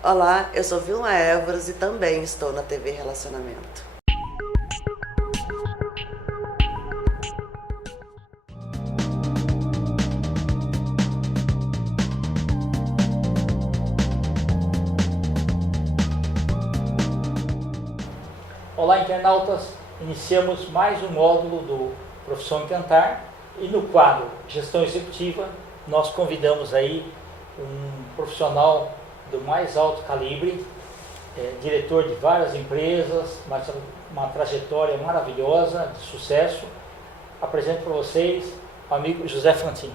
Olá, eu sou Vilma Évora e também estou na TV Relacionamento. Olá, internautas! Iniciamos mais um módulo do Profissão Encantar e no quadro Gestão Executiva nós convidamos aí um profissional do mais alto calibre, diretor de várias empresas, uma trajetória maravilhosa, de sucesso. Apresento para vocês o amigo José Fantini.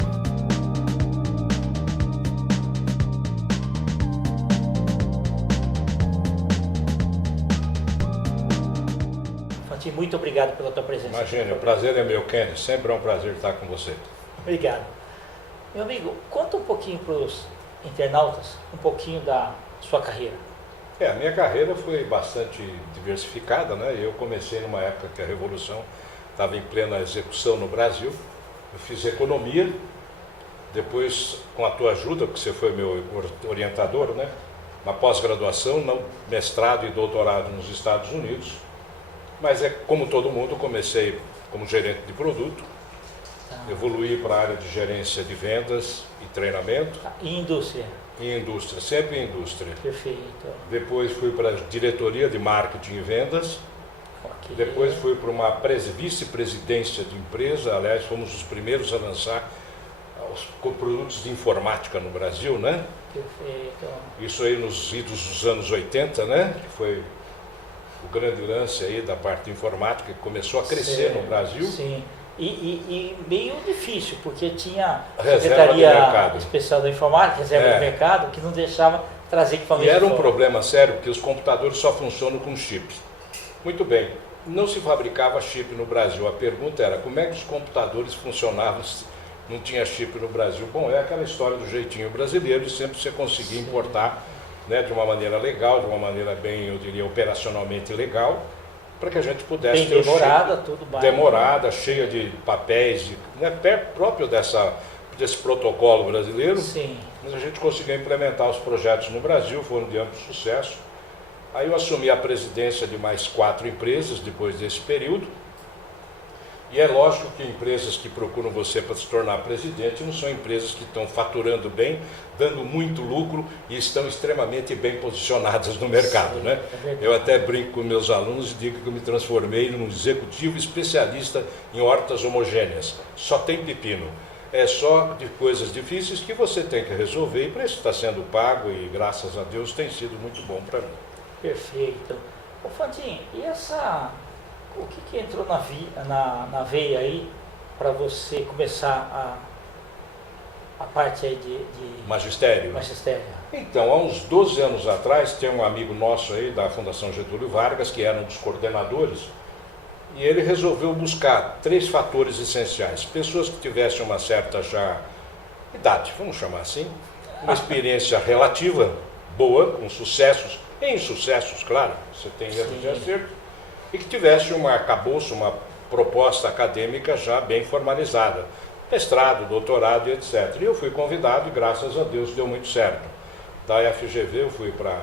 Muito obrigado pela tua presença. Imagina, o prazer é meu, Kenny. Sempre é um prazer estar com você. Obrigado. Meu amigo, conta um pouquinho para os internautas, um pouquinho da sua carreira. A minha carreira foi bastante diversificada, né? Eu comecei numa época que a Revolução estava em plena execução no Brasil. Eu fiz economia, depois, com a tua ajuda, porque você foi meu orientador, né? Uma pós-graduação, mestrado e doutorado nos Estados Unidos. Mas como todo mundo, comecei como gerente de produto, evoluí para a área de gerência de vendas e treinamento. E indústria? Em indústria, sempre em indústria. Perfeito. Depois fui para a diretoria de marketing e vendas. Okay. Depois fui para uma vice-presidência de empresa, aliás, fomos os primeiros a lançar os produtos de informática no Brasil, né? Perfeito. Isso aí nos idos dos anos 80, né? Que foi o grande lance aí da parte de informática, que começou a crescer no Brasil. Sim, e meio difícil, porque tinha a Reserva Secretaria Especial da Informática, Reserva do Mercado, que não deixava trazer equipamento. E era um problema sério, porque os computadores só funcionam com chips. Muito bem, não se fabricava chip no Brasil. A pergunta era, como é que os computadores funcionavam se não tinha chip no Brasil? Bom, é aquela história do jeitinho brasileiro, e sempre você conseguia importar, né, de uma maneira legal, de uma maneira bem, eu diria, operacionalmente legal, para que a gente pudesse bem ter demorada, o chip, tudo bem. Demorada, cheia de papéis, né, próprio desse protocolo brasileiro. Sim. Mas a gente conseguiu implementar os projetos no Brasil, foram de amplo sucesso. Aí eu assumi a presidência de mais 4 empresas depois desse período. E é lógico que empresas que procuram você para se tornar presidente não são empresas que estão faturando bem, dando muito lucro e estão extremamente bem posicionadas no mercado, né? Eu até brinco com meus alunos e digo que eu me transformei num executivo especialista em hortas homogêneas. Só tem pepino. É só de coisas difíceis que você tem que resolver, e para isso está sendo pago, e graças a Deus tem sido muito bom para mim. Perfeito. Ô Fantinho, e o que entrou na veia aí para você começar a parte aí de magistério? Então, há uns 12 anos atrás, tem um amigo nosso aí da Fundação Getúlio Vargas, que era um dos coordenadores, e ele resolveu buscar 3 fatores essenciais. Pessoas que tivessem uma certa já idade, vamos chamar assim, uma experiência relativa, boa, com sucessos e insucessos, claro, você tem erros de acerto, e que tivesse um arcabouço, uma proposta acadêmica já bem formalizada, mestrado, doutorado e etc. E eu fui convidado e graças a Deus deu muito certo. Da FGV eu fui para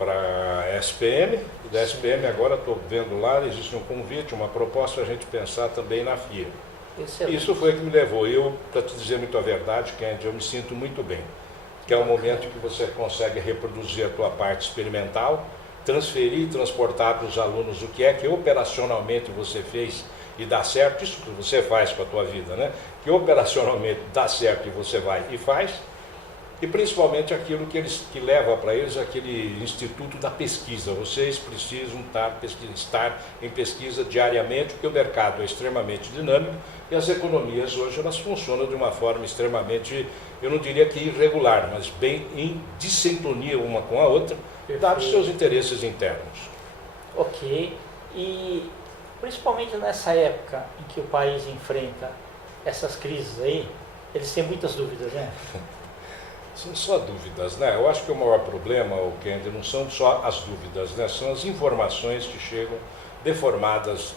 a SPM, e da SPM agora estou vendo lá, existe um convite, uma proposta para a gente pensar também na FIA. Excelente. Isso foi o que me levou. Eu, para te dizer muito a verdade, Kendi, eu me sinto muito bem, que é o momento que você consegue reproduzir a tua parte experimental, transferir e transportar para os alunos o que é que operacionalmente você fez e dá certo, isso que você faz com a tua vida, né? Que operacionalmente dá certo e você vai e faz, e principalmente aquilo que leva para eles aquele instituto da pesquisa. Vocês precisam estar em pesquisa diariamente, porque o mercado é extremamente dinâmico e as economias hoje elas funcionam de uma forma extremamente, eu não diria que irregular, mas bem em dissintonia uma com a outra, dados seus interesses internos. Ok. E principalmente nessa época em que o país enfrenta essas crises aí, eles têm muitas dúvidas, né? São só dúvidas, né? Eu acho que o maior problema, Kendi, não são só as dúvidas, né? São as informações que chegam deformadas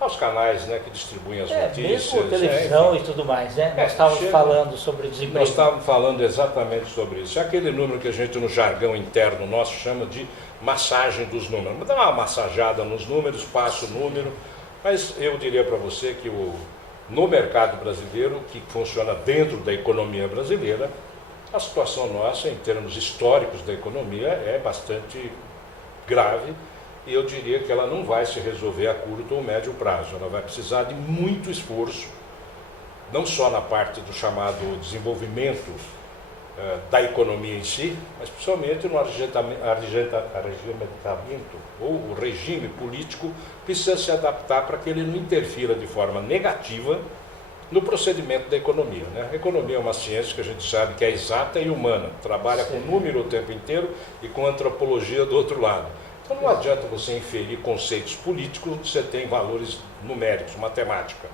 aos canais, né, que distribuem as notícias. Mesmo televisão e tudo mais, né? Nós estávamos falando sobre desemprego. Nós estávamos falando exatamente sobre isso. É aquele número que a gente, no jargão interno nosso, chama de massagem dos números. Dá uma massageada nos números, passa o número, mas eu diria para você que no mercado brasileiro, que funciona dentro da economia brasileira, a situação nossa, em termos históricos da economia, é bastante grave, e eu diria que ela não vai se resolver a curto ou médio prazo. Ela vai precisar de muito esforço, não só na parte do chamado desenvolvimento da economia em si, mas principalmente no arregimentamento, ou o regime político precisa se adaptar para que ele não interfira de forma negativa no procedimento da economia, né? A economia é uma ciência que a gente sabe que é exata e humana, trabalha com número o tempo inteiro e com antropologia do outro lado. Então não adianta você inferir conceitos políticos onde você tem valores numéricos, matemática.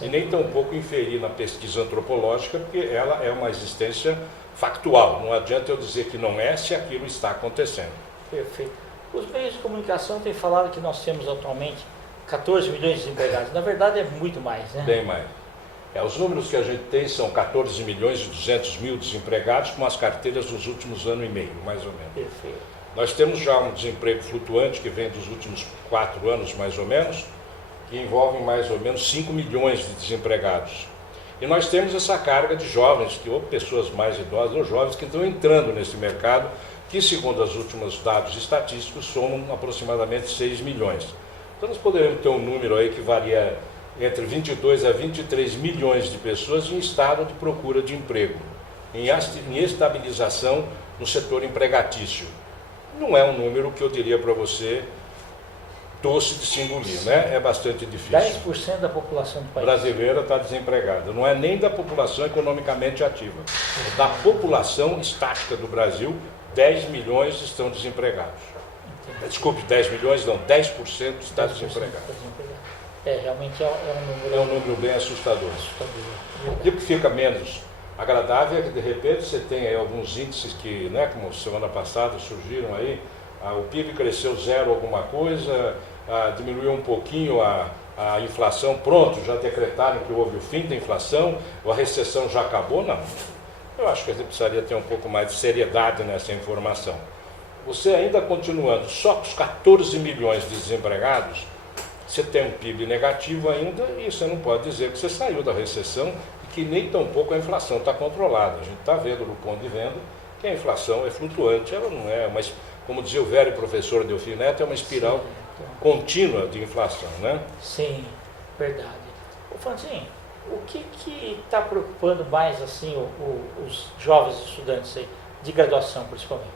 E nem tampouco inferir na pesquisa antropológica, porque ela é uma existência factual. Não adianta eu dizer que não é se aquilo está acontecendo. Perfeito. Os meios de comunicação têm falado que nós temos atualmente 14 milhões de desempregados. Na verdade é muito mais, né? Bem mais. Os números que a gente tem são 14 milhões e 200 mil desempregados com as carteiras dos últimos ano e meio, mais ou menos. Perfeito. Nós temos já um desemprego flutuante que vem dos últimos 4 anos, mais ou menos, que envolve mais ou menos 5 milhões de desempregados. E nós temos essa carga de jovens, ou pessoas mais idosas, ou jovens que estão entrando nesse mercado, que segundo os últimos dados estatísticos, somam aproximadamente 6 milhões. Então nós poderíamos ter um número aí que varia entre 22 a 23 milhões de pessoas em estado de procura de emprego, em estabilização no setor empregatício. Não é um número que eu diria para você doce de se engolir, né? É bastante difícil. 10% da população do país brasileira está desempregada. Não é nem da população economicamente ativa. Da população estática do Brasil, 10 milhões estão desempregados. Entendi. Desculpe, 10 milhões não, 10% está 10% desempregado. está desempregado. Realmente é É um número bem assustador. assustador. E o que fica menos agradável é que, de repente, você tem aí alguns índices que, né, como semana passada surgiram aí, o PIB cresceu 0 alguma coisa, diminuiu um pouquinho a inflação, pronto, já decretaram que houve o fim da inflação, a recessão já acabou, não. Eu acho que a gente precisaria ter um pouco mais de seriedade nessa informação. Você ainda continuando só com os 14 milhões de desempregados, você tem um PIB negativo ainda e você não pode dizer que você saiu da recessão e que nem tampouco a inflação está controlada. A gente está vendo no ponto de venda que a inflação é flutuante, ela não é, mas como dizia o velho professor Delfim Neto, é uma espiral contínua de inflação, né? Sim, verdade. Ô Franzinho, o que está preocupando mais assim os jovens estudantes aí, de graduação principalmente,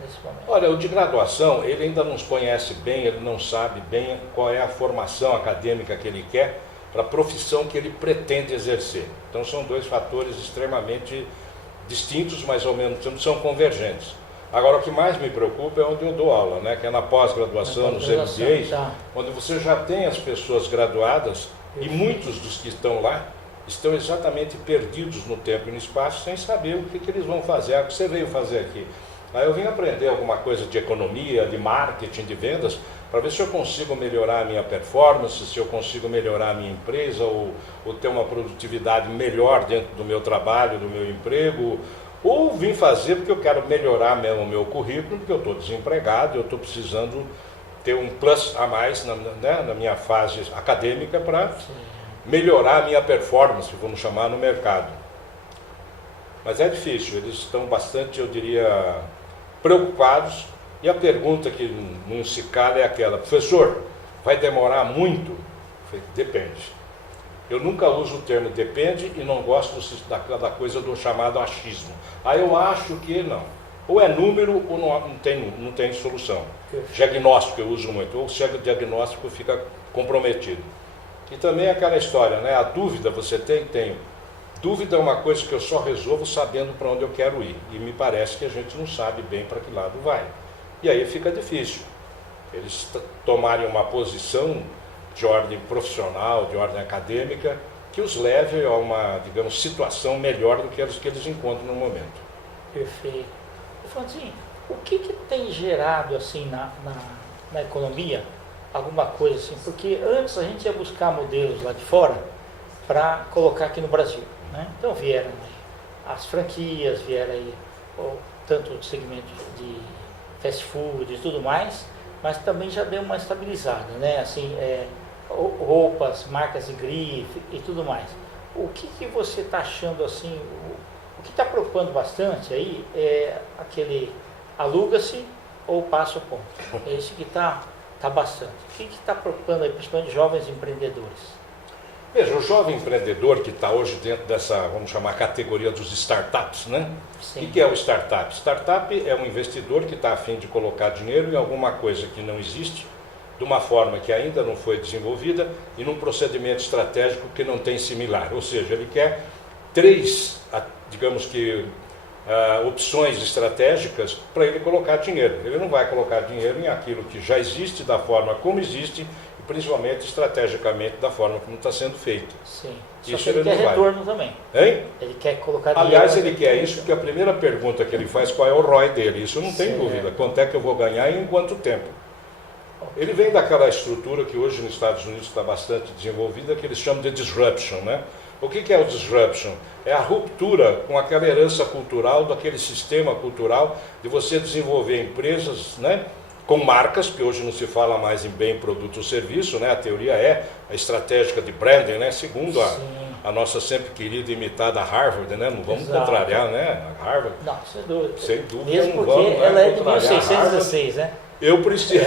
nesse momento? Olha, o de graduação, ele ainda não conhece bem, ele não sabe bem qual é a formação acadêmica que ele quer para a profissão que ele pretende exercer. Então são dois fatores extremamente distintos, mas ao mesmo tempo são convergentes. Agora, o que mais me preocupa é onde eu dou aula, né? Que é na pós-graduação, nos MBAs, onde você já tem as pessoas graduadas e muitos dos que estão lá estão exatamente perdidos no tempo e no espaço sem saber o que eles vão fazer. O que você veio fazer aqui? Aí eu vim aprender alguma coisa de economia, de marketing, de vendas, para ver se eu consigo melhorar a minha performance, se eu consigo melhorar a minha empresa ou ter uma produtividade melhor dentro do meu trabalho, do meu emprego. Ou vim fazer porque eu quero melhorar mesmo o meu currículo, porque eu estou desempregado, eu estou precisando ter um plus a mais na minha fase acadêmica para melhorar a minha performance, vamos chamar, no mercado. Mas é difícil, eles estão bastante, eu diria, preocupados. E a pergunta que não se cala é aquela: professor, vai demorar muito? Eu falei, depende. Eu nunca uso o termo depende e não gosto da coisa do chamado achismo. Eu acho que não. Ou é número ou não tem solução. Diagnóstico eu uso muito, ou chega o diagnóstico fica comprometido. E também aquela história, né? A dúvida você tem? Tenho. Dúvida é uma coisa que eu só resolvo sabendo para onde eu quero ir. E me parece que a gente não sabe bem para que lado vai. E aí fica difícil. Eles tomarem uma posição de ordem profissional, de ordem acadêmica, que os leve a uma, digamos, situação melhor do que que eles encontram no momento. Perfeito. Franzinho, o que tem gerado assim na economia alguma coisa assim? Porque antes a gente ia buscar modelos lá de fora para colocar aqui no Brasil, né? Então vieram as franquias, vieram aí tanto o segmento de fast food e tudo mais, mas também já deu uma estabilizada, né? Assim, roupas, marcas de grife e tudo mais. O que você está achando assim? O que está preocupando bastante aí é aquele aluga-se ou passa o ponto. É isso que está bastante. O que está preocupando aí, principalmente jovens empreendedores? Veja, o jovem empreendedor que está hoje dentro dessa, vamos chamar, categoria dos startups, né? Sim. O que é o startup? Startup é um investidor que está a fim de colocar dinheiro em alguma coisa que não existe, de uma forma que ainda não foi desenvolvida e num procedimento estratégico que não tem similar. Ou seja, ele quer três, digamos que, opções estratégicas para ele colocar dinheiro. Ele não vai colocar dinheiro em aquilo que já existe da forma como existe, principalmente estrategicamente da forma como está sendo feito. Sim. Isso Só que ele quer retorno também. Hein? Ele quer colocar Aliás, dinheiro. ele quer isso porque a primeira pergunta que ele faz, qual é o ROI dele? Isso não tem dúvida. Quanto é que eu vou ganhar e em quanto tempo? Ele vem daquela estrutura que hoje nos Estados Unidos está bastante desenvolvida, que eles chamam de disruption, né? O que é o disruption? É a ruptura com aquela herança cultural, daquele sistema cultural de você desenvolver empresas, né, com marcas, que hoje não se fala mais em bem, produto ou serviço, né? A teoria é a estratégica de branding, né? Segundo a nossa sempre querida e imitada Harvard, né? Não vamos contrariar, né? A Harvard. Não, sem dúvida. Sem dúvida. Mesmo não porque vamos, ela é de contrariar 1616, né? Eu preciso.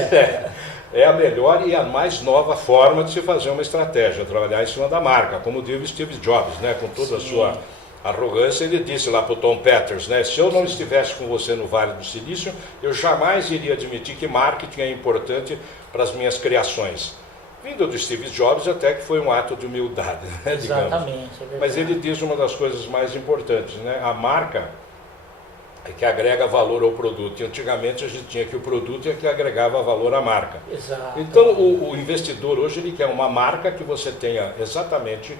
É a melhor e a mais nova forma de se fazer uma estratégia, trabalhar em cima da marca, como diz o Steve Jobs, né? Com toda a sua arrogância, ele disse lá para o Tom Peters, né? Se eu não estivesse com você no Vale do Silício, eu jamais iria admitir que marketing é importante para as minhas criações. Vindo do Steve Jobs, até que foi um ato de humildade, né? Exatamente. Digamos. Mas ele diz uma das coisas mais importantes, né? A marca é que agrega valor ao produto. E antigamente a gente tinha que o produto é que agregava valor à marca. Exato. Então o investidor hoje ele quer uma marca que você tenha exatamente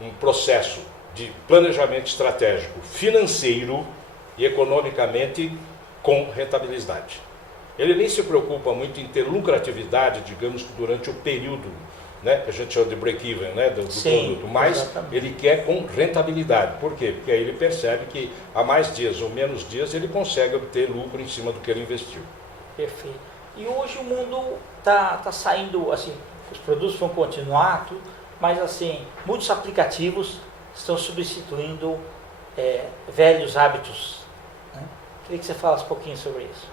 um processo de planejamento estratégico, financeiro e economicamente com rentabilidade. Ele nem se preocupa muito em ter lucratividade, digamos que durante o período, né, que a gente chama de break-even, né, do produto, mas exatamente. Ele quer com rentabilidade. Por quê? Porque aí ele percebe que a mais dias ou menos dias ele consegue obter lucro em cima do que ele investiu. Perfeito. E hoje o mundo tá saindo, assim, os produtos vão continuar, tudo, mas assim, muitos aplicativos estão substituindo velhos hábitos, né? Queria que você falasse um pouquinho sobre isso.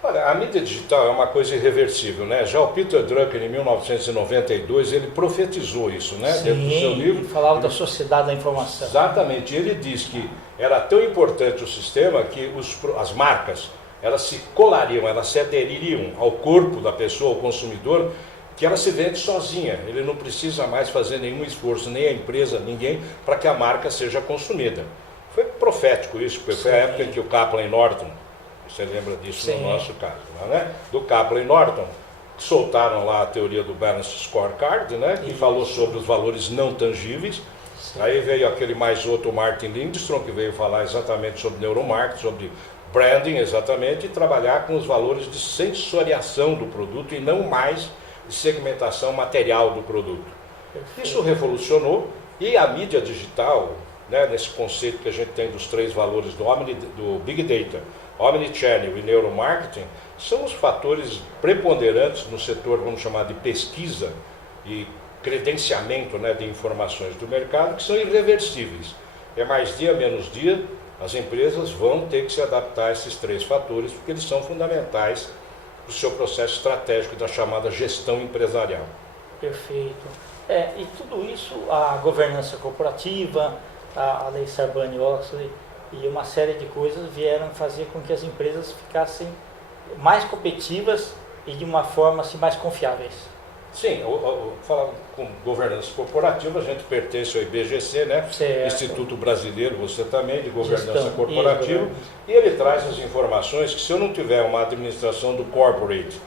Olha, a mídia digital é uma coisa irreversível, né? Já o Peter Drucker, em 1992, ele profetizou isso, né? Sim, dentro do seu livro. Ele falava da sociedade da informação. Exatamente. Ele diz que era tão importante o sistema que as marcas, elas se colariam, elas se adeririam ao corpo da pessoa, ao consumidor, que ela se vende sozinha. Ele não precisa mais fazer nenhum esforço, nem a empresa, ninguém, para que a marca seja consumida. Foi profético isso, porque foi a época em que o Kaplan Norton, você lembra disso no nosso caso, né? Do Kaplan Norton, soltaram lá a teoria do Balanced Scorecard, né? Que falou sobre os valores não tangíveis. Aí veio aquele mais outro, Martin Lindstrom, que veio falar exatamente sobre neuromarketing, sobre branding, exatamente, e trabalhar com os valores de sensoriação do produto e não mais de segmentação material do produto. Isso revolucionou, e a mídia digital, né, nesse conceito que a gente tem dos três valores do Big Data, Omnichannel e Neuromarketing, são os fatores preponderantes no setor, vamos chamar de pesquisa e credenciamento, né, de informações do mercado, que são irreversíveis. É mais dia, menos dia, as empresas vão ter que se adaptar a esses três fatores, porque eles são fundamentais para o seu processo estratégico da chamada gestão empresarial. Perfeito. E tudo isso, a governança corporativa, a lei Sarbanes-Oxley e uma série de coisas vieram fazer com que as empresas ficassem mais competitivas e de uma forma assim, mais confiáveis. Sim, falando com governança corporativa, a gente pertence ao IBGC, né? Certo. Instituto Brasileiro, você também, de governança corporativa, e ele traz as informações que se eu não tiver uma administração do corporate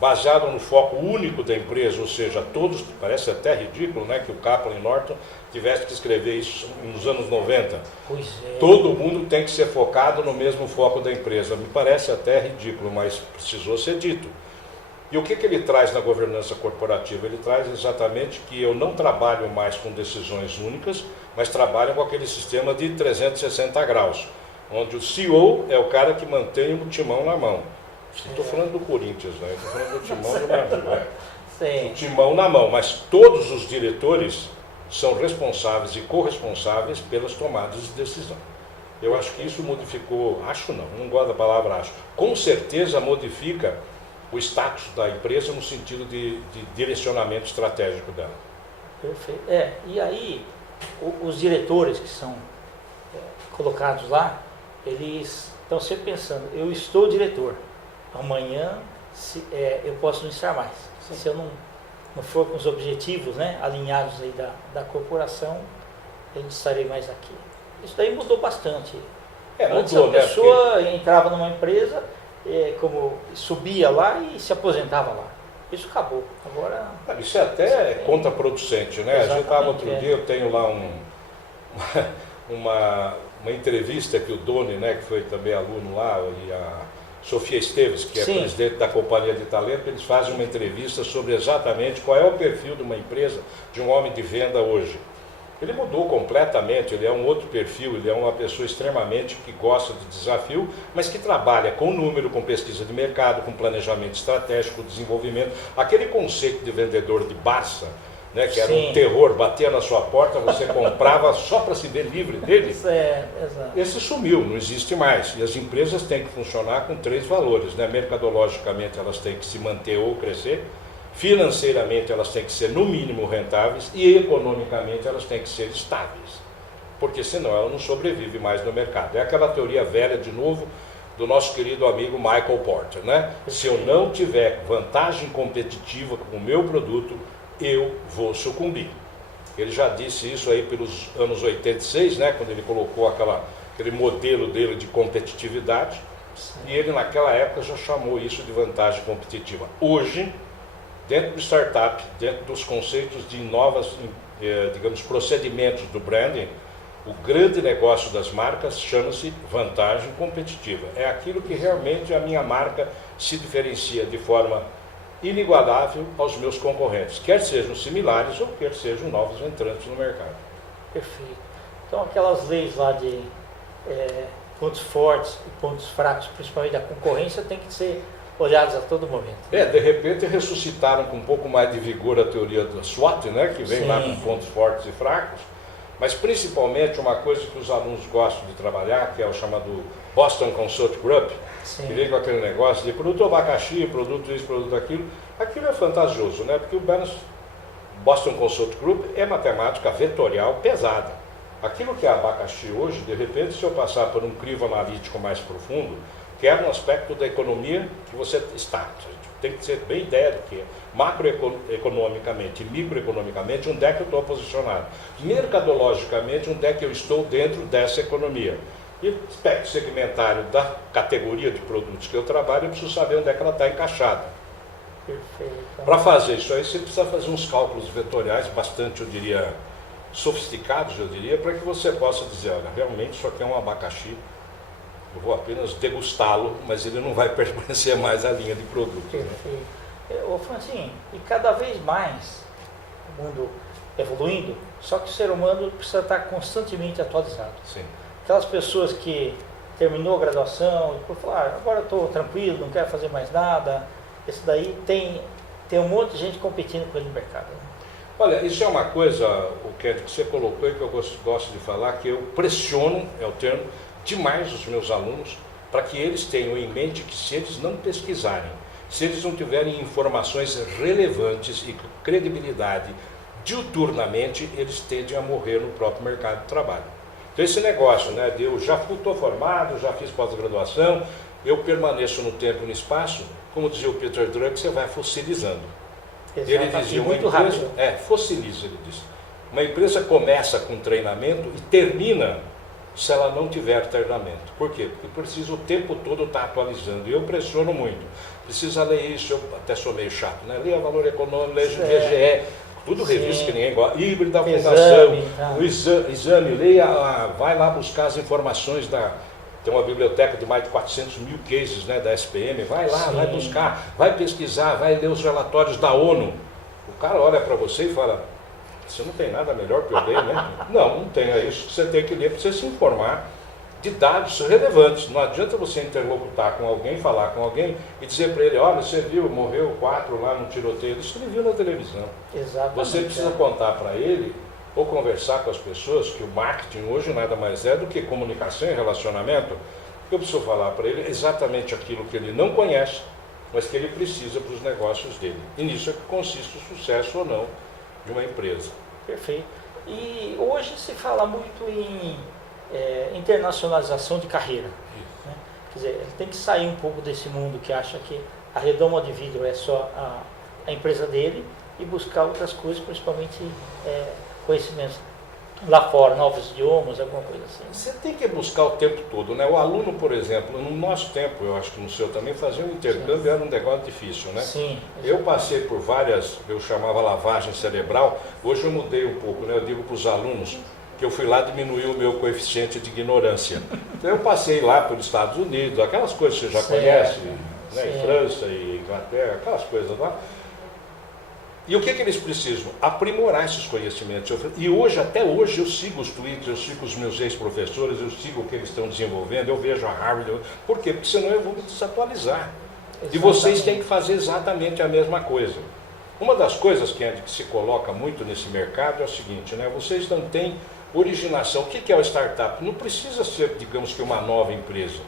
baseada no foco único da empresa, ou seja, todos, parece até ridículo, né, que o Kaplan Norton tivesse que escrever isso nos anos 90. Pois é. Todo mundo tem que ser focado no mesmo foco da empresa. Me parece até ridículo, mas precisou ser dito. E o que ele traz na governança corporativa? Ele traz exatamente que eu não trabalho mais com decisões únicas, mas trabalho com aquele sistema de 360 graus, onde o CEO é o cara que mantém o timão na mão. Estou falando do Corinthians, né? Estou falando do timão do Brasil, né? Sim. O timão na mão, mas todos os diretores são responsáveis e corresponsáveis pelas tomadas de decisão. Eu acho que isso modificou, não gosto da palavra acho, com certeza modifica o status da empresa no sentido de direcionamento estratégico dela. Perfeito. E aí, os diretores que são colocados lá, eles estão sempre pensando, eu estou diretor, amanhã eu posso não estar mais. Sim. Se eu não for com os objetivos, né, alinhados aí da corporação, eu não estarei mais aqui. Isso daí mudou bastante. Antes Mudou, a pessoa entrava numa empresa, como subia lá e se aposentava lá. Isso acabou. Agora. Isso é até contraproducente, né? A gente estava outro dia, eu tenho lá uma entrevista que o Doni, né, que foi também aluno lá, e a Sofia Esteves, que é Sim. presidente da Companhia de Talento, eles fazem uma entrevista sobre exatamente qual é o perfil de uma empresa, de um homem de venda hoje. Ele mudou completamente, ele é um outro perfil, ele é uma pessoa extremamente que gosta de desafio, mas que trabalha com número, com pesquisa de mercado, com planejamento estratégico, desenvolvimento. Aquele conceito de vendedor de Barça, né, que era Sim. um terror, batia na sua porta, você comprava só para se ver livre dele. Exato. Esse sumiu, não existe mais. E as empresas têm que funcionar com 3 valores, né? Mercadologicamente elas têm que se manter ou crescer, financeiramente elas têm que ser no mínimo rentáveis e economicamente elas têm que ser estáveis, porque senão ela não sobrevive mais no mercado. É aquela teoria velha, de novo, do nosso querido amigo Michael Porter, né? Se eu não tiver vantagem competitiva com o meu produto, eu vou sucumbir. Ele já disse isso aí pelos anos 86, né? Quando ele colocou aquele modelo dele de competitividade. Sim. E ele naquela época já chamou isso de vantagem competitiva. Hoje, dentro do startup, dentro dos conceitos de novas, digamos, procedimentos do branding, o grande negócio das marcas chama-se vantagem competitiva. É aquilo que realmente a minha marca se diferencia de forma inigualável aos meus concorrentes, quer sejam similares ou quer sejam novos entrantes no mercado. Perfeito. Então aquelas leis lá de pontos fortes e pontos fracos, principalmente da concorrência, tem que ser olhados a todo momento. De repente ressuscitaram com um pouco mais de vigor a teoria da SWOT, né, que vem Sim. lá com pontos fortes e fracos, mas principalmente uma coisa que os alunos gostam de trabalhar, que é o chamado Boston Consult Group, Sim. que vem com aquele negócio de produto abacaxi, produto isso, produto aquilo. Aquilo é fantasioso, né, porque o Boston Consult Group é matemática vetorial pesada. Aquilo que é abacaxi hoje, de repente, se eu passar por um crivo analítico mais profundo, que é no aspecto da economia que você está. Tem que ter bem ideia do que é macroeconomicamente e microeconomicamente, onde é que eu estou posicionado. Mercadologicamente, onde é que eu estou dentro dessa economia. E aspecto segmentário da categoria de produtos que eu trabalho, eu preciso saber onde é que ela está encaixada. Perfeito. Para fazer isso aí, você precisa fazer uns cálculos vetoriais bastante, eu diria, sofisticados, para que você possa dizer, olha, realmente isso aqui é um abacaxi, eu vou apenas degustá-lo, mas ele não vai permanecer mais a linha de produtos. Perfeito. Ô, Francine, e cada vez mais o mundo evoluindo, só que o ser humano precisa estar constantemente atualizado. Sim. Aquelas pessoas que terminou a graduação e falar, agora eu estou tranquilo, não quero fazer mais nada, esse daí tem um monte de gente competindo com ele no mercado. Olha, isso é uma coisa, o que você colocou e que eu gosto de falar, que eu pressiono, é o termo, demais os meus alunos, para que eles tenham em mente que se eles não pesquisarem, se eles não tiverem informações relevantes e credibilidade diuturnamente, eles tendem a morrer no próprio mercado de trabalho. Então esse negócio, né, de eu já estou formado, já fiz pós-graduação, eu permaneço no tempo e no espaço, como dizia o Peter Drucker, você vai fossilizando. Exato. Ele dizia, uma muito empresa, rápido. Fossiliza, ele disse. Uma empresa começa com treinamento e termina se ela não tiver treinamento. Por quê? Porque precisa o tempo todo estar atualizando. E eu pressiono muito. Precisa ler isso, eu até sou meio chato, né? Leia Valor Econômico, leia IBGE, tudo revista que ninguém gosta. Híbrido da fundação, o exame, leia, vai lá buscar as informações Tem uma biblioteca de mais de 400 mil cases, né, da SPM. Vai lá, Sim. vai buscar, vai pesquisar, vai ler os relatórios da ONU. O cara olha para você e fala, você não tem nada melhor que eu ler, né? Não tem, é isso que você tem que ler para você se informar de dados relevantes. Não adianta você interlocutar com alguém, falar com alguém e dizer para ele, olha, você viu, morreu 4 lá no tiroteio. Isso ele viu na televisão. Exatamente. Você precisa contar para ele ou conversar com as pessoas que o marketing hoje nada mais é do que comunicação e relacionamento. Eu preciso falar para ele exatamente aquilo que ele não conhece, mas que ele precisa para os negócios dele. E nisso é que consiste o sucesso ou não de uma empresa. Perfeito. E hoje se fala muito em internacionalização de carreira. Né? Quer dizer, ele tem que sair um pouco desse mundo que acha que a redoma de vidro é só a empresa dele e buscar outras coisas, principalmente conhecimentos lá fora, novos idiomas, alguma coisa assim. Você tem que buscar o tempo todo, né? O aluno, por exemplo, no nosso tempo, eu acho que no seu também, fazer um intercâmbio Sim. era um negócio difícil, né? Sim. Eu passei por várias, eu chamava lavagem cerebral, hoje eu mudei um pouco, né? Eu digo para os alunos que eu fui lá diminuir o meu coeficiente de ignorância. Então eu passei lá pelos Estados Unidos, aquelas coisas que você já Certo. conhece, né? Sim. Em França e Inglaterra, aquelas coisas lá. E o que eles precisam? Aprimorar esses conhecimentos. E hoje, até hoje, eu sigo os tweets, eu sigo os meus ex-professores, eu sigo o que eles estão desenvolvendo, eu vejo a Harvard. Por quê? Porque senão eu vou me desatualizar. Exatamente. E vocês têm que fazer exatamente a mesma coisa. Uma das coisas que se coloca muito nesse mercado é o seguinte, né? Vocês não têm originação. O que é o startup? Não precisa ser, digamos que, uma nova empresa.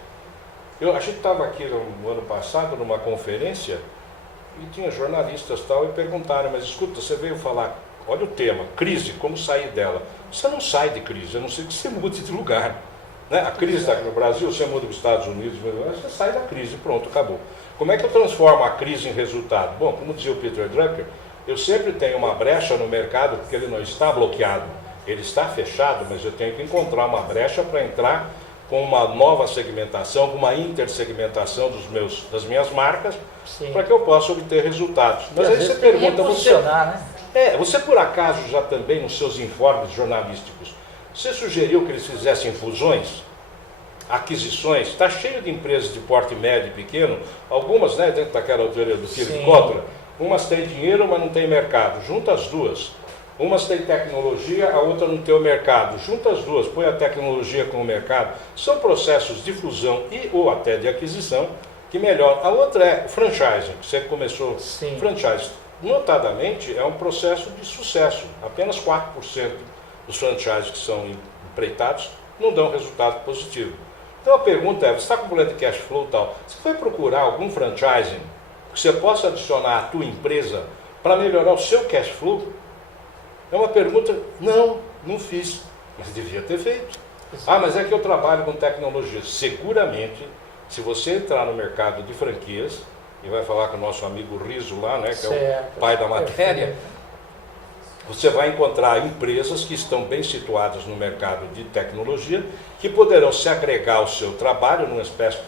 A gente estava aqui no ano passado, numa conferência, e tinha jornalistas tal, e perguntaram, mas escuta, você veio falar, olha o tema, crise, como sair dela? Você não sai de crise, a não ser que você mude de lugar. Né? A crise está aqui no Brasil, você muda para os Estados Unidos, você sai da crise, pronto, acabou. Como é que eu transformo a crise em resultado? Bom, como dizia o Peter Drucker, eu sempre tenho uma brecha no mercado, porque ele não está bloqueado, ele está fechado, mas eu tenho que encontrar uma brecha para entrar com uma nova segmentação, com uma intersegmentação das minhas marcas, para que eu possa obter resultados. Mas aí você pergunta, você por acaso já também nos seus informes jornalísticos, você sugeriu que eles fizessem fusões, aquisições? Está cheio de empresas de porte médio e pequeno, algumas, né, dentro daquela teoria do filho de Kotler, umas têm dinheiro, mas não têm mercado, junta as duas. Umas têm tecnologia, a outra não tem o mercado. Junta as duas, põe a tecnologia com o mercado. São processos de fusão ou até de aquisição que melhoram. A outra é franchising, que você começou. Sim. Franchise, notadamente, é um processo de sucesso. Apenas 4% dos franchises que são empreitados não dão resultado positivo. Então a pergunta é, você está com problema de cash flow e tal, você vai procurar algum franchising que você possa adicionar à tua empresa para melhorar o seu cash flow? É uma pergunta, não fiz, mas devia ter feito. Ah, mas é que eu trabalho com tecnologia. Seguramente, se você entrar no mercado de franquias, e vai falar com o nosso amigo Riso lá, né, que é o pai da matéria, você vai encontrar empresas que estão bem situadas no mercado de tecnologia, que poderão se agregar ao seu trabalho numa espécie,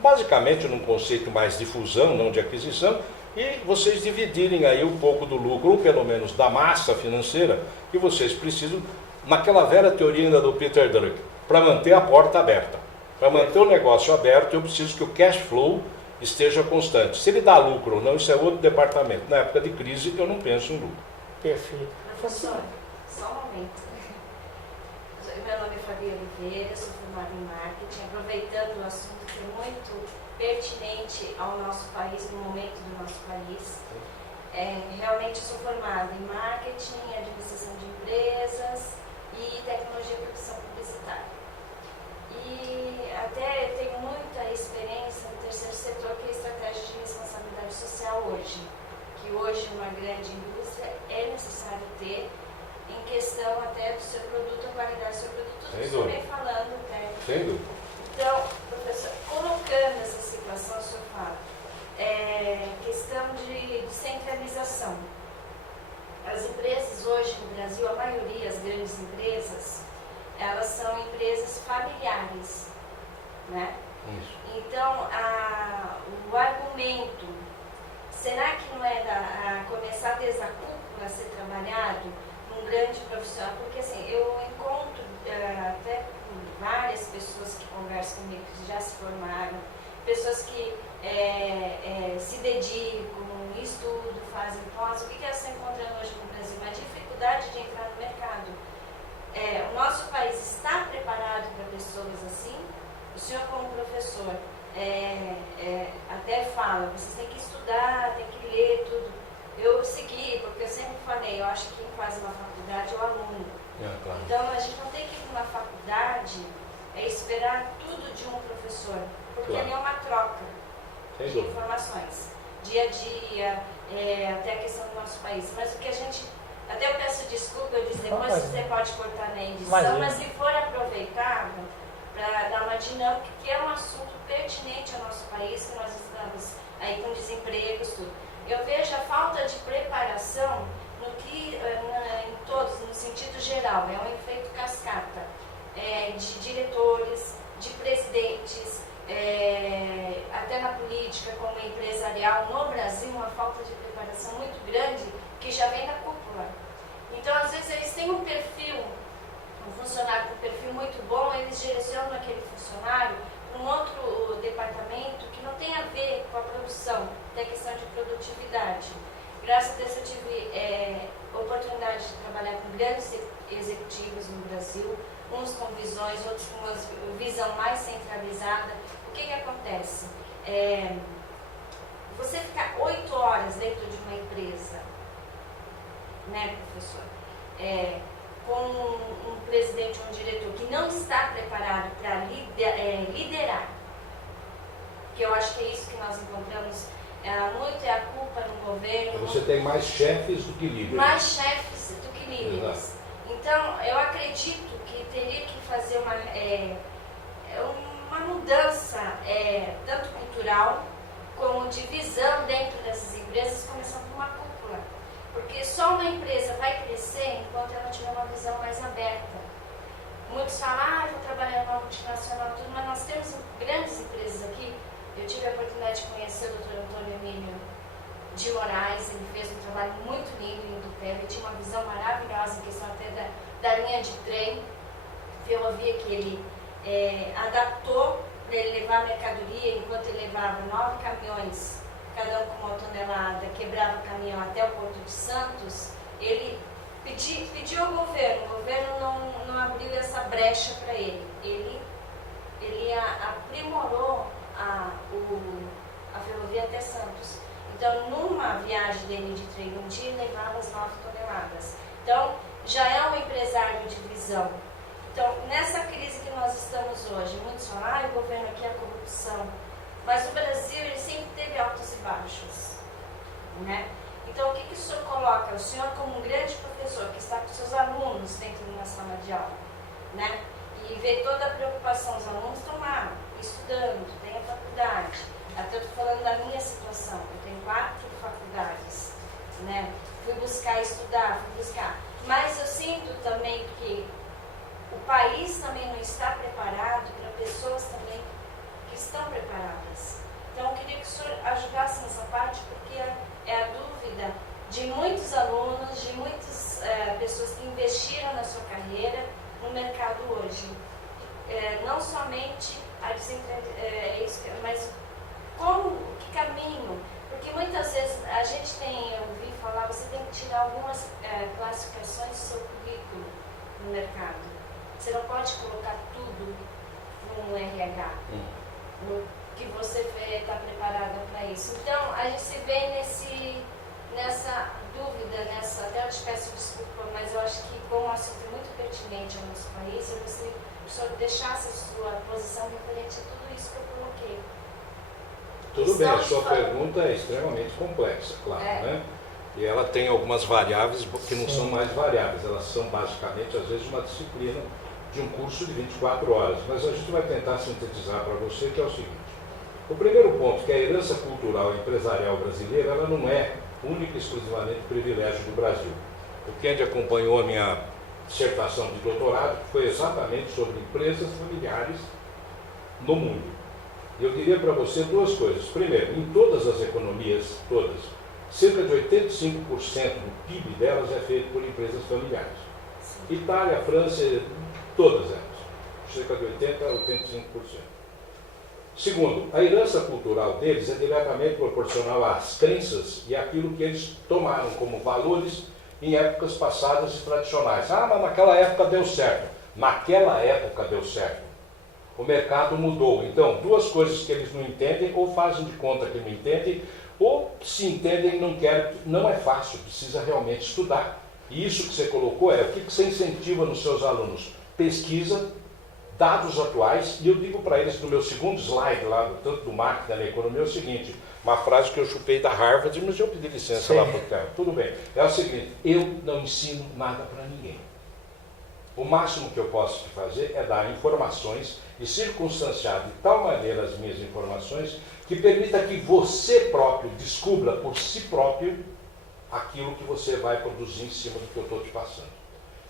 basicamente num conceito mais de fusão, não de aquisição, e vocês dividirem aí um pouco do lucro, ou pelo menos da massa financeira, que vocês precisam, naquela velha teoria ainda do Peter Drucker, para manter a porta aberta. Para manter o negócio aberto, eu preciso que o cash flow esteja constante. Se ele dá lucro ou não, isso é outro departamento. Na época de crise, eu não penso em lucro. Perfeito. Professor, só um momento. Meu nome é Fabi Oliveira, sou formada em marketing, aproveitando o assunto que é muito pertinente ao nosso país, no momento do nosso país. Realmente sou formada em marketing, administração de empresas e tecnologia e produção publicitária. E até tenho muita experiência no terceiro setor, que é a estratégia de responsabilidade social hoje. Que hoje uma grande indústria é necessário ter em questão até do seu produto, a qualidade do seu produto, tudo que você vem falando. Sem dúvida. Então, professor, colocando essa situação, o senhor fala, questão de descentralização. As empresas hoje no Brasil, a maioria, as grandes empresas, elas são empresas familiares, né? Isso. Então, o argumento, será que não é começar desde a cúpula a ser trabalhado num grande profissional? Porque assim, eu encontro até várias pessoas que conversam comigo até fala, vocês têm que estudar, têm que ler tudo. Eu segui, porque eu sempre falei, eu acho que quem faz uma faculdade é o aluno. Claro. Então a gente não tem que ir para uma faculdade esperar tudo de um professor, porque Claro. ali é uma troca Sem de dúvida. informações, dia a dia, até a questão do nosso país. Mas o que a gente, até eu peço desculpa, eu disse, depois você pode cortar na edição, Imagina. mas se for aproveitado para dar uma dinâmica, que é um assunto pertinente ao nosso país, que nós estamos aí com desempregos, tudo. Eu vejo a falta de preparação no que, em todos, no sentido geral, é um efeito cascata, de diretores, de presidentes, até na política, como empresarial, no Brasil, uma falta de preparação muito grande que já vem da cúpula. Então, às vezes, eles têm um perfil, um funcionário com um perfil muito bom, eles direcionam aquele funcionário para um outro departamento que não tem a ver com a produção, tem a questão de produtividade. Graças a Deus eu tive oportunidade de trabalhar com grandes executivos no Brasil, uns com visões, outros com uma visão mais centralizada. O que acontece? Você ficar 8 horas dentro de uma empresa, né, professor? Com um presidente ou um diretor que não está preparado para liderar, que eu acho que é isso que nós encontramos muito, é a culpa no governo. Você tem mais chefes do que líderes. Mais chefes do que líderes. Exato. Então, eu acredito que teria que fazer uma mudança, tanto cultural, como de visão dentro dessas empresas, começando por uma cúpula. Porque só uma empresa vai crescer enquanto ela tiver uma visão mais aberta. Muitos falam, eu vou trabalhar numa multinacional, tudo, mas nós temos grandes empresas aqui. Eu tive a oportunidade de conhecer o Dr. Antônio Emílio de Moraes, ele fez um trabalho muito lindo em Itupeva, ele tinha uma visão maravilhosa em questão até da linha de trem. Eu via que ele adaptou para ele levar mercadoria, enquanto ele levava 9 caminhões, cada um com uma tonelada, quebrava o caminhão até o Porto de Santos. Ele pediu ao governo, o governo não abriu essa brecha para ele. Ele aprimorou a ferrovia até Santos. Então, numa viagem dele de trem, um dia ele levava as 9 toneladas. Então, já é um empresário de visão. Então, nessa crise que nós estamos hoje, muitos falam, o governo aqui é a corrupção. Mas o Brasil, ele sempre teve altos e baixos, né? Então, o que o senhor coloca? O senhor, como um grande professor, que está com seus alunos dentro de uma sala de aula, né? E vê toda a preocupação, os alunos estão lá, estudando, tem a faculdade. Até eu estou falando da minha situação, eu tenho 4 faculdades, né? Fui buscar estudar, Mas eu sinto também que o país também não está preparado para pessoas também que estão preparadas. Então, eu queria que o senhor ajudasse nessa parte, porque é a dúvida de muitos alunos, de muitas pessoas que investiram na sua carreira no mercado hoje. Não somente mas que caminho? Porque muitas vezes a gente ouvi falar, você tem que tirar algumas classificações do seu currículo no mercado. Você não pode colocar tudo no RH. Que você está preparada para isso. Então, a gente se vê nessa dúvida, até eu te peço desculpa, mas eu acho que como o assunto é muito pertinente ao nosso país, eu gostaria que o senhor deixasse a sua posição referente a tudo isso que eu coloquei. Tudo bem, a sua pergunta é extremamente complexa, claro, né? E ela tem algumas variáveis que não são mais variáveis, elas são basicamente, às vezes, uma disciplina de um curso de 24 horas. Mas a gente vai tentar sintetizar para você, que é o seguinte. O primeiro ponto, que a herança cultural e empresarial brasileira, ela não é única e exclusivamente privilégio do Brasil. O Kendi acompanhou a minha dissertação de doutorado, que foi exatamente sobre empresas familiares no mundo. Eu diria para você 2 coisas. Primeiro, em todas as economias, todas, cerca de 85% do PIB delas é feito por empresas familiares. Itália, França, todas elas, cerca de 80% a 85%. Segundo, a herança cultural deles é diretamente proporcional às crenças e àquilo que eles tomaram como valores em épocas passadas e tradicionais. Mas naquela época deu certo. Naquela época deu certo. O mercado mudou. Então, duas coisas que eles não entendem, ou fazem de conta que não entendem, ou se entendem não querem. Não é fácil, precisa realmente estudar. E isso que você colocou é o que você incentiva nos seus alunos? Pesquisa, dados atuais, e eu digo para eles no meu segundo slide, lá, tanto do marketing da economia, é o seguinte, uma frase que eu chupei da Harvard, mas eu pedi licença Sim. lá para o cara. Tudo bem. É o seguinte, eu não ensino nada para ninguém. O máximo que eu posso te fazer é dar informações e circunstanciar de tal maneira as minhas informações que permita que você próprio descubra por si próprio aquilo que você vai produzir em cima do que eu estou te passando.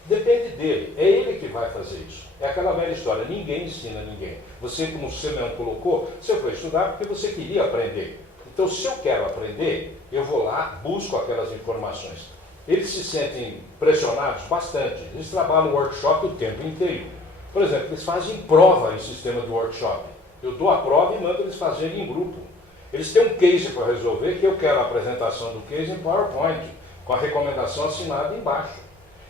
Depende dele, é ele que vai fazer isso. É aquela velha história, ninguém ensina ninguém. Você, como você mesmo colocou, você foi estudar porque você queria aprender. Então, se eu quero aprender, eu vou lá, busco aquelas informações. Eles se sentem pressionados bastante. Eles trabalham no workshop o tempo inteiro. Por exemplo, eles fazem prova em sistema de workshop. Eu dou a prova e mando eles fazerem em grupo. Eles têm um case para resolver, que eu quero a apresentação do case em PowerPoint, com a recomendação assinada embaixo.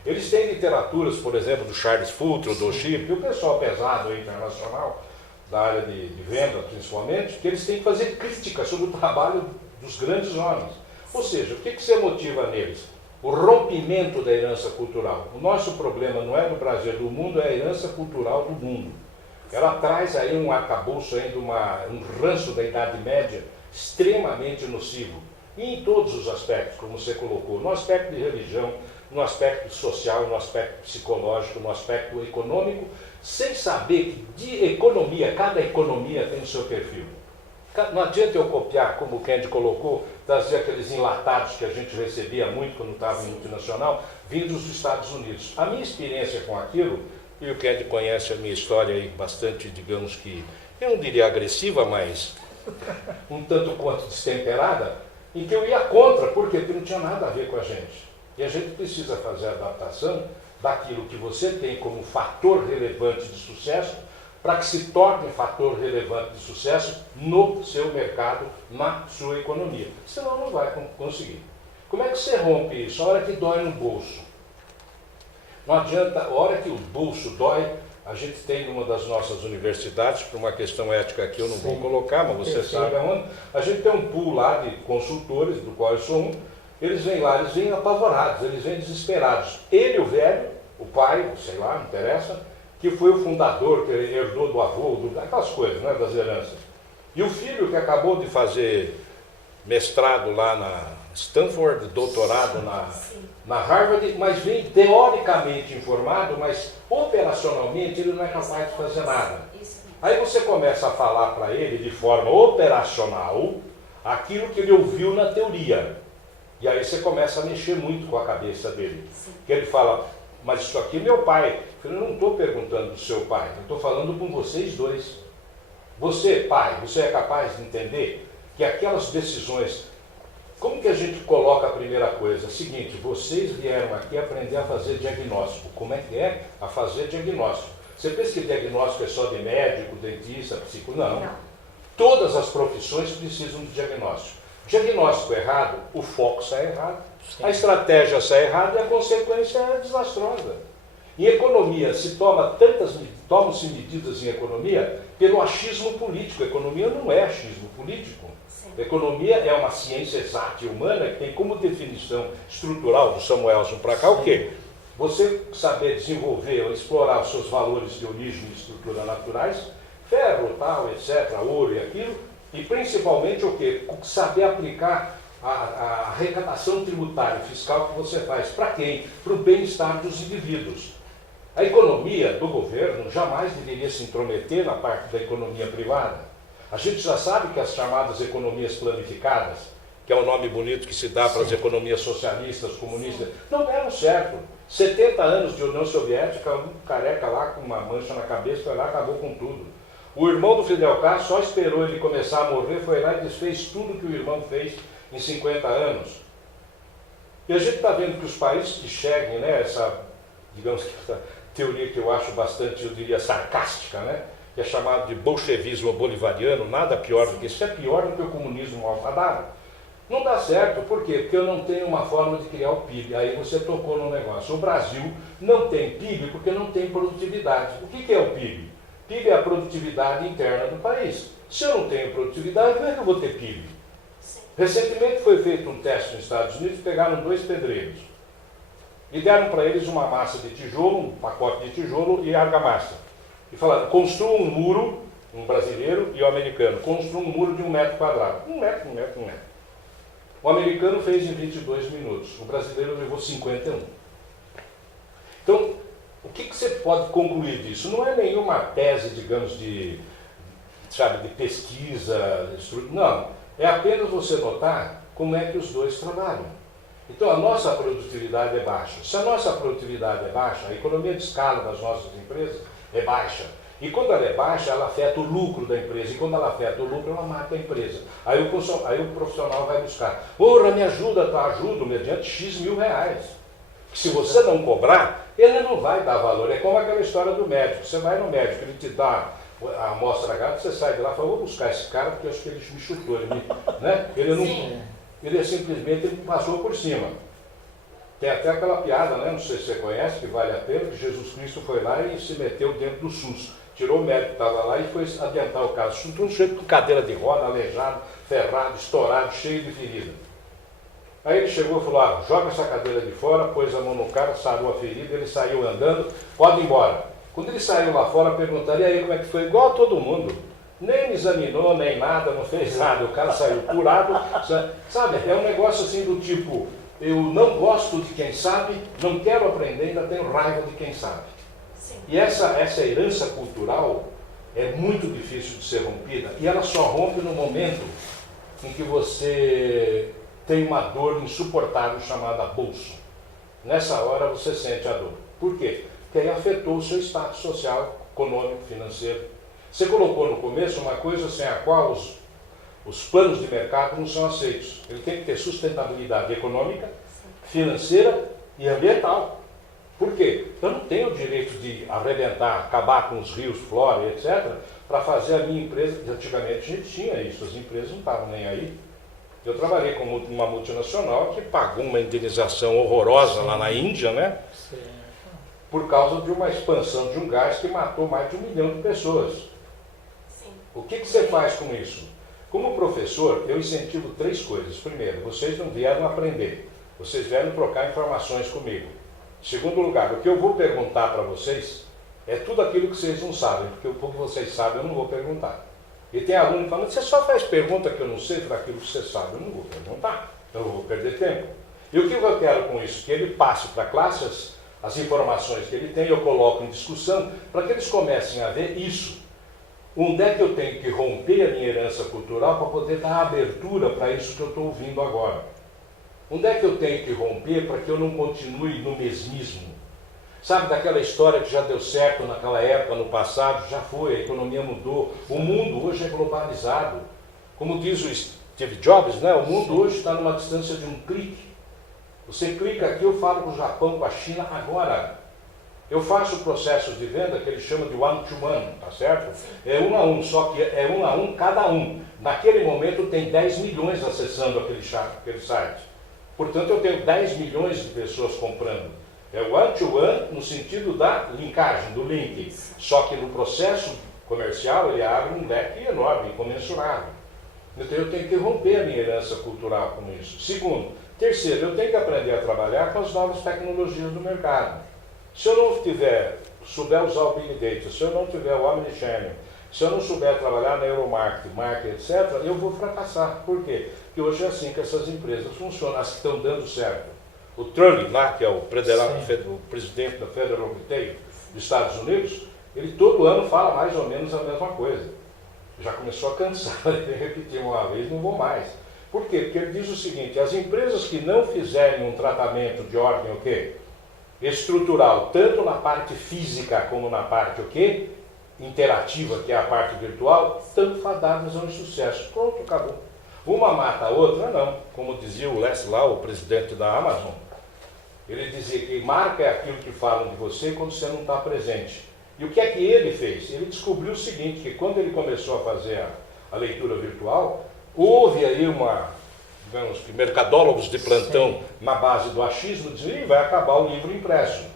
Eles têm literaturas, por exemplo, do Charles Futrell, do Chip, e o pessoal pesado aí, internacional, da área de venda principalmente, que eles têm que fazer crítica sobre o trabalho dos grandes homens. Ou seja, o que você motiva neles? O rompimento da herança cultural. O nosso problema não é no Brasil, do mundo, é a herança cultural do mundo. Ela traz aí um arcabouço, ainda um ranço da Idade Média extremamente nocivo. E em todos os aspectos, como você colocou, no aspecto de religião, no aspecto social, no aspecto psicológico, no aspecto econômico, sem saber que de economia, cada economia tem o seu perfil. Não adianta eu copiar, como o Kendi colocou, trazer aqueles enlatados que a gente recebia muito quando estava em multinacional, vindos dos Estados Unidos. A minha experiência com aquilo, e o Kendi conhece a minha história aí bastante, digamos que, eu não diria agressiva, mas um tanto quanto destemperada, em que eu ia contra, por quê? Porque não tinha nada a ver com a gente. E a gente precisa fazer a adaptação daquilo que você tem como fator relevante de sucesso, para que se torne fator relevante de sucesso no seu mercado, na sua economia. Senão não vai conseguir. Como é que você rompe isso? A hora que dói no bolso. Não adianta, a hora que o bolso dói, a gente tem numa das nossas universidades, por uma questão ética que eu não vou colocar, mas você sabe aonde, a gente tem um pool lá de consultores, do qual eu sou um, eles vêm lá, eles vêm apavorados, eles vêm desesperados. Ele, o velho, o pai, sei lá, não interessa, que foi o fundador, que herdou do avô, aquelas coisas, né, das heranças. E o filho que acabou de fazer mestrado lá na Stanford, doutorado na Harvard, mas vem teoricamente informado, mas operacionalmente ele não é capaz de fazer nada. Aí você começa a falar para ele de forma operacional aquilo que ele ouviu na teoria. E aí você começa a mexer muito com a cabeça dele. Que ele fala, mas isso aqui é meu pai. Eu não estou perguntando do seu pai, eu estou falando com vocês dois. Você, pai, você é capaz de entender que aquelas decisões... Como que a gente coloca a primeira coisa? Seguinte, vocês vieram aqui aprender a fazer diagnóstico. Como é que é? A fazer diagnóstico. Você pensa que diagnóstico é só de médico, dentista, psicólogo? Não. Todas as profissões precisam de diagnóstico. Diagnóstico errado, o foco sai errado. Sim. A estratégia sai errada e a consequência é desastrosa. Em economia, tomam-se medidas em economia pelo achismo político. A economia não é achismo político. A economia é uma ciência exata e humana que tem como definição estrutural do Samuelson para cá o quê? Você saber desenvolver ou explorar os seus valores de origem e estrutura naturais, ferro, tal, etc., ouro e aquilo, e principalmente o quê? Saber aplicar a arrecadação tributária fiscal que você faz. Para quem? Para o bem-estar dos indivíduos. A economia do governo jamais deveria se intrometer na parte da economia privada. A gente já sabe que as chamadas economias planificadas, que é o nome bonito que se dá para as economias socialistas, comunistas, não deram certo. 70 anos de União Soviética, um careca lá com uma mancha na cabeça, foi lá e acabou com tudo. O irmão do Fidel Castro só esperou ele começar a morrer, foi lá e desfez tudo que o irmão fez em 50 anos. E a gente está vendo que os países que cheguem, né, essa, digamos que essa teoria que eu acho bastante, eu diria, sarcástica, né, que é chamado de bolchevismo bolivariano, nada pior do que isso, é pior do que o comunismo malvadado. Não dá certo, por quê? Porque eu não tenho uma forma de criar o PIB. Aí você tocou no negócio. O Brasil não tem PIB porque não tem produtividade. O que é o PIB? PIB é a produtividade interna do país. Se eu não tenho produtividade, como é que eu vou ter PIB? Recentemente foi feito um teste nos Estados Unidos, pegaram 2 pedreiros e deram para eles uma massa de tijolo, um pacote de tijolo e argamassa. E falaram, construa um muro, um brasileiro e o americano, construa um muro de 1 metro quadrado. 1 metro, 1 metro, 1 metro. O americano fez em 22 minutos, o brasileiro levou 51. Então, o que você pode concluir disso? Não é nenhuma tese, digamos, de pesquisa, não. É apenas você notar como é que os dois trabalham. Então, a nossa produtividade é baixa. Se a nossa produtividade é baixa, a economia de escala das nossas empresas é baixa. E quando ela é baixa, ela afeta o lucro da empresa. E quando ela afeta o lucro, ela mata a empresa. Aí o profissional vai buscar. Porra, me ajuda, tá? Ajudo mediante X mil reais. Se você não cobrar, ele não vai dar valor. É como aquela história do médico. Você vai no médico, ele te dá a amostra da garganta, você sai de lá e fala, vou buscar esse cara porque eu acho que ele me chutou. Ele simplesmente ele passou por cima. Tem até aquela piada, né? Não sei se você conhece, que vale a pena, que Jesus Cristo foi lá e se meteu dentro do SUS. Tirou o médico que estava lá e foi adiantar o caso. Chutou um sujeito com cadeira de roda, aleijado, ferrado, estourado, cheio de ferida. Aí ele chegou e falou, joga essa cadeira de fora, pôs a mão no cara, sarou a ferida, ele saiu andando, pode ir embora. Quando ele saiu lá fora, perguntaram, e aí como é que foi? Igual a todo mundo. Nem me examinou, nem nada, não fez nada. O cara saiu curado. Sabe, é um negócio assim do tipo, eu não gosto de quem sabe, não quero aprender, ainda tenho raiva de quem sabe. Sim. E essa herança cultural é muito difícil de ser rompida. E ela só rompe no momento em que você tem uma dor insuportável chamada bolso. Nessa hora você sente a dor. Por quê? Porque aí afetou o seu status social, econômico, financeiro. Você colocou no começo uma coisa sem a qual os planos de mercado não são aceitos. Ele tem que ter sustentabilidade econômica, financeira e ambiental. Por quê? Eu não tenho o direito de arrebentar, acabar com os rios, flora, etc., para fazer a minha empresa. Antigamente a gente tinha isso, as empresas não estavam nem aí. Eu trabalhei com uma multinacional que pagou uma indenização horrorosa lá na Índia, né? Por causa de uma expansão de um gás que matou mais de 1 milhão de pessoas. Sim. O que você faz com isso? Como professor, eu incentivo 3 coisas. Primeiro, vocês não vieram aprender, vocês vieram trocar informações comigo. Segundo lugar, o que eu vou perguntar para vocês é tudo aquilo que vocês não sabem, porque o que vocês sabem eu não vou perguntar. E tem aluno falando, você só faz pergunta que eu não sei para aquilo que você sabe. Eu não vou perguntar, eu vou perder tempo. E o que eu quero com isso? Que ele passe para a classe as informações que ele tem, eu coloco em discussão, para que eles comecem a ver isso. Onde é que eu tenho que romper a minha herança cultural para poder dar abertura para isso que eu estou ouvindo agora? Onde é que eu tenho que romper para que eu não continue no mesmismo? Sabe, daquela história que já deu certo naquela época, no passado, já foi, a economia mudou. O mundo hoje é globalizado. Como diz o Steve Jobs, né? O mundo hoje está numa distância de um clique. Você clica aqui, eu falo com o Japão, com a China agora. Eu faço o processo de venda que ele chama de one-to-one, tá certo? É 1 a 1, só que é 1 a 1 cada um. Naquele momento tem 10 milhões acessando aquele site. Portanto, eu tenho 10 milhões de pessoas comprando. É one-to-one no sentido da linkagem, do link. Só que no processo comercial ele abre um leque enorme, incomensurável. Então eu tenho que romper a minha herança cultural com isso. Segundo, terceiro, eu tenho que aprender a trabalhar com as novas tecnologias do mercado. Se eu não souber usar o Big Data, se eu não tiver o Omnichannel, se eu não souber trabalhar na Neuromarketing, marketing, etc., eu vou fracassar. Por quê? Porque hoje é assim que essas empresas funcionam, as que estão dando certo. O Trump, lá, que é o presidente da Federal Retail dos Estados Unidos, ele todo ano fala mais ou menos a mesma coisa. Já começou a cansar, ele repetiu uma vez, não vou mais. Por quê? Porque ele diz o seguinte, as empresas que não fizerem um tratamento de ordem o quê? Estrutural, tanto na parte física como na parte o quê? Interativa, que é a parte virtual, estão fadadas ao insucesso. Pronto, acabou. Uma mata a outra, não. Como dizia o Les lá, o presidente da Amazon, ele dizia que marca é aquilo que falam de você quando você não está presente. E o que é que ele fez? Ele descobriu o seguinte, que quando ele começou a fazer a leitura virtual, houve aí digamos que mercadólogos de plantão na base do achismo diziam, vai acabar o livro impresso.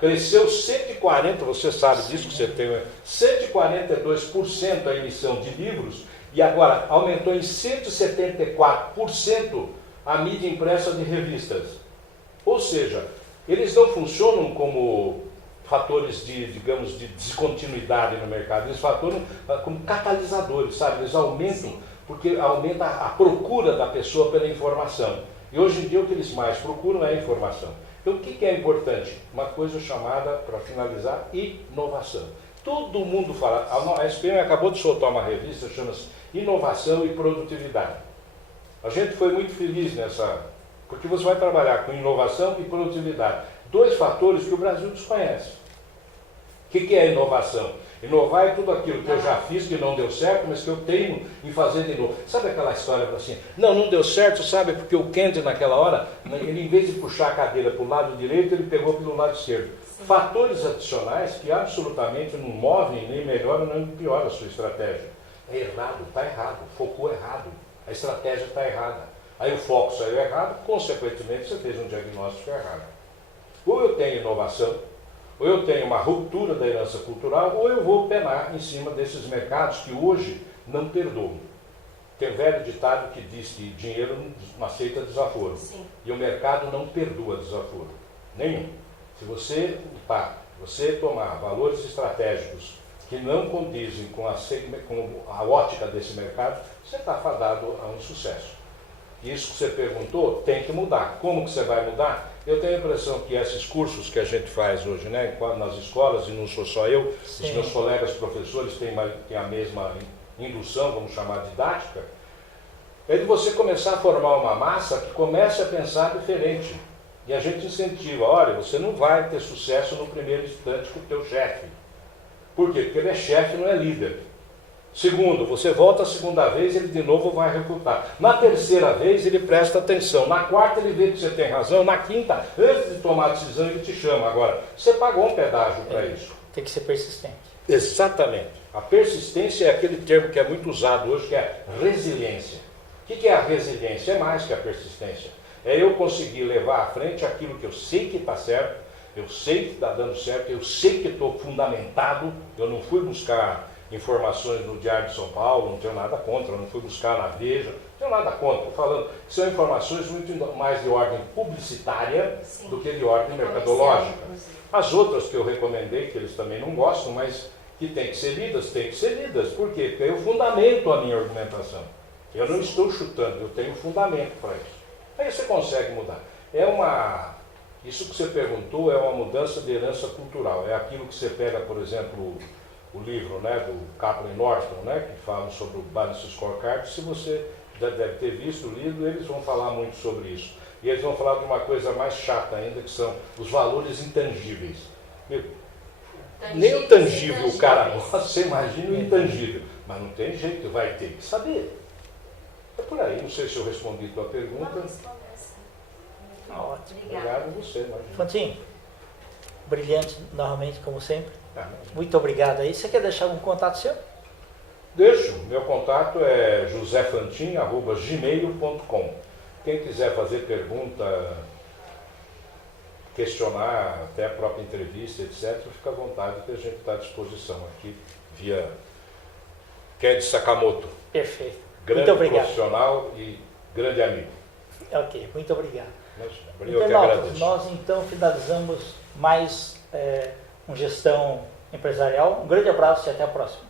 Cresceu 140%, você sabe disso que você tem, 142% a emissão de livros, e agora aumentou em 174% a mídia impressa de revistas. Ou seja, eles não funcionam como fatores de, digamos, de descontinuidade no mercado, eles funcionam como catalisadores, sabe? Eles aumentam, porque aumenta a procura da pessoa pela informação. E hoje em dia o que eles mais procuram é a informação. Então o que é importante? Uma coisa chamada, para finalizar, inovação. Todo mundo fala, a SPM acabou de soltar uma revista, chama-se Inovação e Produtividade. A gente foi muito feliz nessa, porque você vai trabalhar com inovação e produtividade. Dois fatores que o Brasil desconhece. O que é inovação? Inovar é tudo aquilo que eu já fiz, que não deu certo, mas que eu tenho em fazer de novo. Sabe aquela história assim, não deu certo, sabe, porque o Kennedy naquela hora, ele em vez de puxar a cadeira para o lado direito, ele pegou pelo lado esquerdo. Sim. Fatores adicionais que absolutamente não movem, nem melhoram, nem pioram a sua estratégia. É errado, está errado, focou errado, a estratégia está errada. Aí o foco saiu errado, consequentemente você fez um diagnóstico errado. Ou eu tenho inovação, ou eu tenho uma ruptura da herança cultural, ou eu vou penar em cima desses mercados que hoje não perdoam. Tem um velho ditado que diz que dinheiro não aceita desaforo. Sim. E o mercado não perdoa desaforo. Nenhum. Se você tomar valores estratégicos que não condizem com a ótica desse mercado, você está fadado a um insucesso. Isso que você perguntou tem que mudar. Como que você vai mudar? Eu tenho a impressão que esses cursos que a gente faz hoje, né, nas escolas, e não sou só eu, sim, os meus colegas professores têm a mesma indução, vamos chamar de didática, é de você começar a formar uma massa que comece a pensar diferente. E a gente incentiva, olha, você não vai ter sucesso no primeiro instante com o teu chefe. Por quê? Porque ele é chefe, não é líder. Segundo, você volta a segunda vez, ele de novo vai refutar. Na terceira vez, ele presta atenção. Na quarta, ele vê que você tem razão. Na quinta, antes de tomar a decisão, ele te chama. Agora, você pagou um pedágio para isso. Tem que ser persistente. Exatamente. A persistência é aquele termo que é muito usado hoje, que é resiliência. O que é a resiliência? É mais que a persistência. É eu conseguir levar à frente aquilo que eu sei que está certo, eu sei que está dando certo, eu sei que estou fundamentado, eu não fui buscar informações no Diário de São Paulo, não tenho nada contra, não fui buscar na Veja, não tenho nada contra, estou falando que são informações muito mais de ordem publicitária, sim, do que de ordem mercadológica. As outras que eu recomendei, que eles também não gostam, mas que têm que ser lidas, por quê? Porque eu fundamento a minha argumentação. Eu não estou chutando, eu tenho fundamento para isso. Aí você consegue mudar. Isso que você perguntou é uma mudança de herança cultural, é aquilo que você pega, por exemplo, o livro, né, do Kaplan e Norton, né, que fala sobre o Balance Scorecard. Se você já deve ter visto, lido, eles vão falar muito sobre isso. E eles vão falar de uma coisa mais chata ainda, que são os valores intangíveis. Nem o tangível o cara gosta, você imagina o intangível. Mas não tem jeito, vai ter que saber. É por aí, não sei se eu respondi a tua pergunta. Ótimo. Obrigado a você, imagina. Fantinho, brilhante novamente, como sempre. Muito obrigado aí. Você quer deixar algum contato seu? Deixo. Meu contato é josefantin@gmail.com. Quem quiser fazer pergunta, questionar, até a própria entrevista, etc., fica à vontade, que a gente está à disposição aqui via Kennedy Sakamoto. Perfeito. Grande muito obrigado. Profissional e grande amigo. Ok, muito obrigado. Eu que agradeço. Nós então finalizamos mais uma gestão empresarial. Um grande abraço e até a próxima.